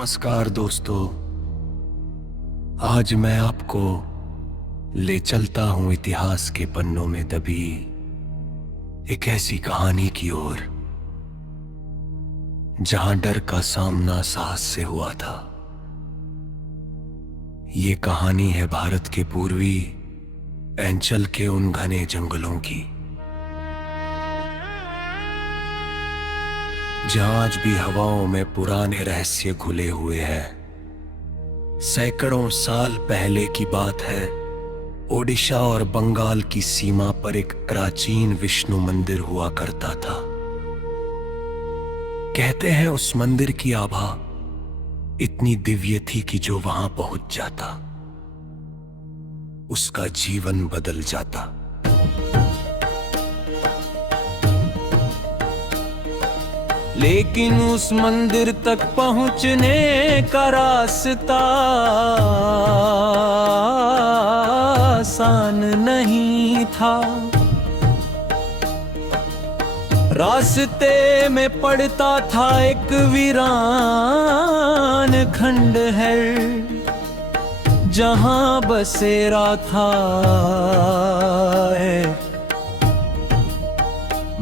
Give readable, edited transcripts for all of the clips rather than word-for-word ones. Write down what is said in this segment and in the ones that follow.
नमस्कार दोस्तों, आज मैं आपको ले चलता हूं इतिहास के पन्नों में दबी एक ऐसी कहानी की ओर जहां डर का सामना साहस से हुआ था। ये कहानी है भारत के पूर्वी अंचल के उन घने जंगलों की जहां आज भी हवाओं में पुराने रहस्य घुले हुए हैं। सैकड़ों साल पहले की बात है, ओडिशा और बंगाल की सीमा पर एक प्राचीन विष्णु मंदिर हुआ करता था। कहते हैं उस मंदिर की आभा इतनी दिव्य थी कि जो वहां पहुंच जाता उसका जीवन बदल जाता। लेकिन उस मंदिर तक पहुंचने का रास्ता आसान नहीं था। रास्ते में पड़ता था एक वीरान खंडहर जहां बसेरा था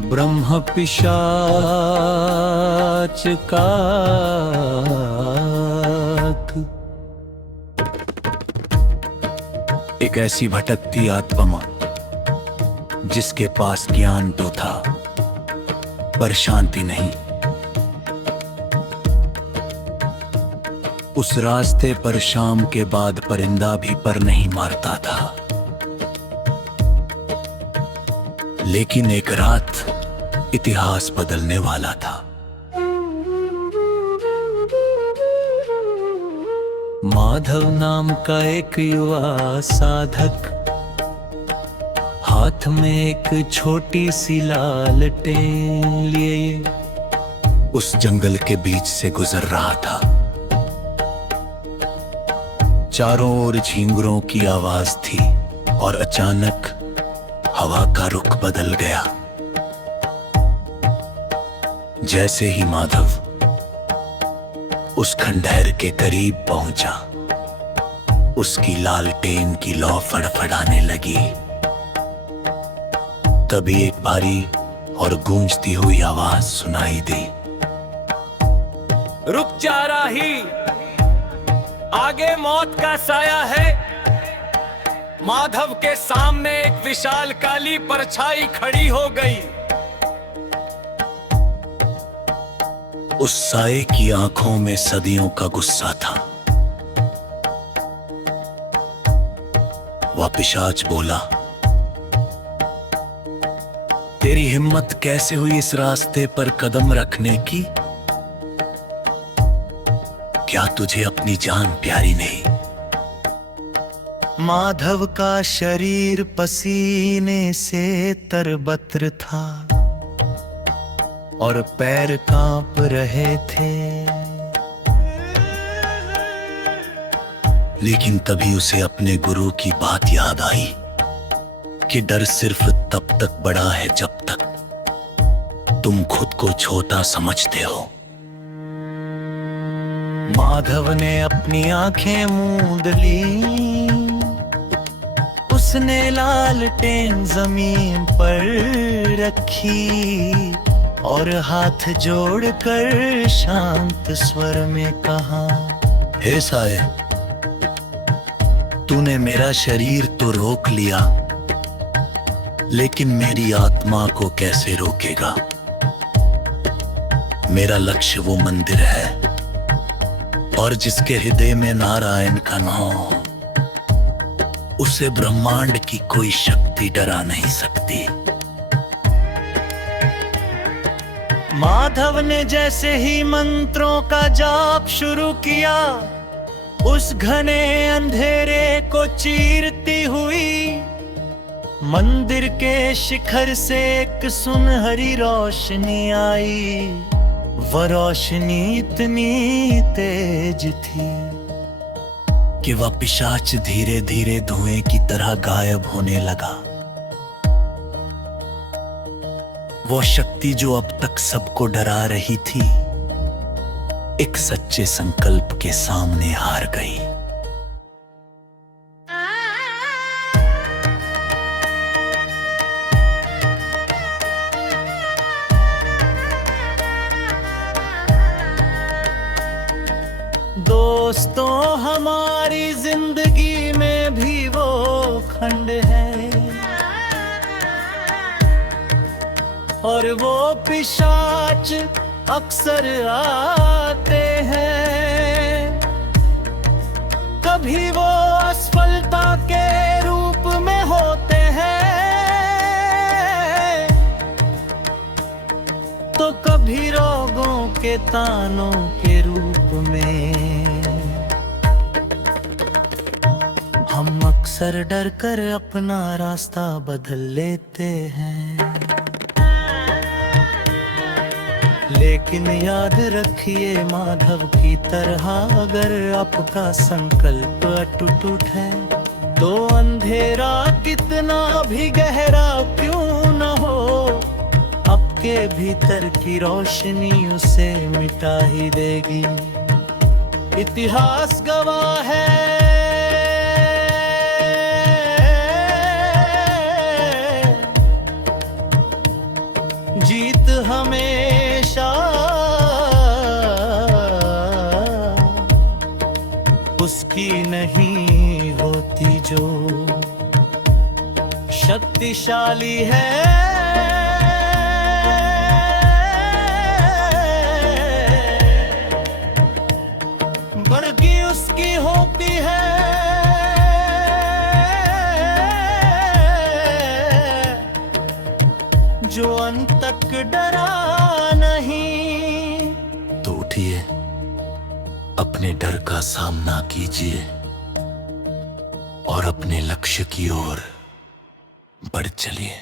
ब्रह्म पिशाच का। एक ऐसी भटकती आत्मा जिसके पास ज्ञान तो था पर शांति नहीं। उस रास्ते पर शाम के बाद परिंदा भी पर नहीं मारता था। लेकिन एक रात इतिहास बदलने वाला था। माधव नाम का एक युवा साधक हाथ में एक छोटी सी लालटेन लिए उस जंगल के बीच से गुजर रहा था। चारों ओर झींगुरों की आवाज थी और अचानक हवा का रुख बदल गया। जैसे ही माधव उस खंडहर के करीब पहुंचा, उसकी लालटेन की लौ फड़फड़ाने लगी। तभी एक भारी और गूंजती हुई आवाज सुनाई दी, रुक जा राही, आगे मौत का साया है। माधव के सामने एक विशाल काली परछाई खड़ी हो गई। उस साए की आंखों में सदियों का गुस्सा था। वह पिशाच बोला, तेरी हिम्मत कैसे हुई इस रास्ते पर कदम रखने की? क्या तुझे अपनी जान प्यारी नहीं? माधव का शरीर पसीने से तरबतर था और पैर कांप रहे थे। लेकिन तभी उसे अपने गुरु की बात याद आई कि डर सिर्फ तब तक बड़ा है जब तक तुम खुद को छोटा समझते हो। माधव ने अपनी आंखें मूंद ली। उसने लालटेन जमीन पर रखी और हाथ जोड़कर शांत स्वर में कहा, हे साए, तूने मेरा शरीर तो रोक लिया, लेकिन मेरी आत्मा को कैसे रोकेगा? मेरा लक्ष्य वो मंदिर है और जिसके हृदय में नारायण का नाम, उसे ब्रह्मांड की कोई शक्ति डरा नहीं सकती। माधव ने जैसे ही मंत्रों का जाप शुरू किया, उस घने अंधेरे को चीरती हुई मंदिर के शिखर से एक सुनहरी रोशनी आई। वह रोशनी इतनी तेज थी कि वह पिशाच धीरे धीरे धुएं की तरह गायब होने लगा। वो शक्ति जो अब तक सबको डरा रही थी, एक सच्चे संकल्प के सामने हार गई। दोस्तों, हमारी जिंदगी में भी वो खंड है और वो पिशाच अक्सर आते हैं। कभी वो असफलता के रूप में होते हैं तो कभी रोगों के तानों के रूप में। हम अक्सर डर कर अपना रास्ता बदल लेते हैं, लेकिन याद रखिए माधव की तरह अगर आपका संकल्प अटूट है तो अंधेरा कितना भी गहरा क्यों न हो, आपके भीतर की रोशनी उसे मिटा ही देगी। इतिहास गवाह है, जीत हमेशा उसकी नहीं होती जो शक्तिशाली है। बढ़ती उसकी होती है जो अंत तक डरा नहीं। तो उठिए, अपने डर का सामना कीजिए और अपने लक्ष्य की ओर बढ़ चलिए।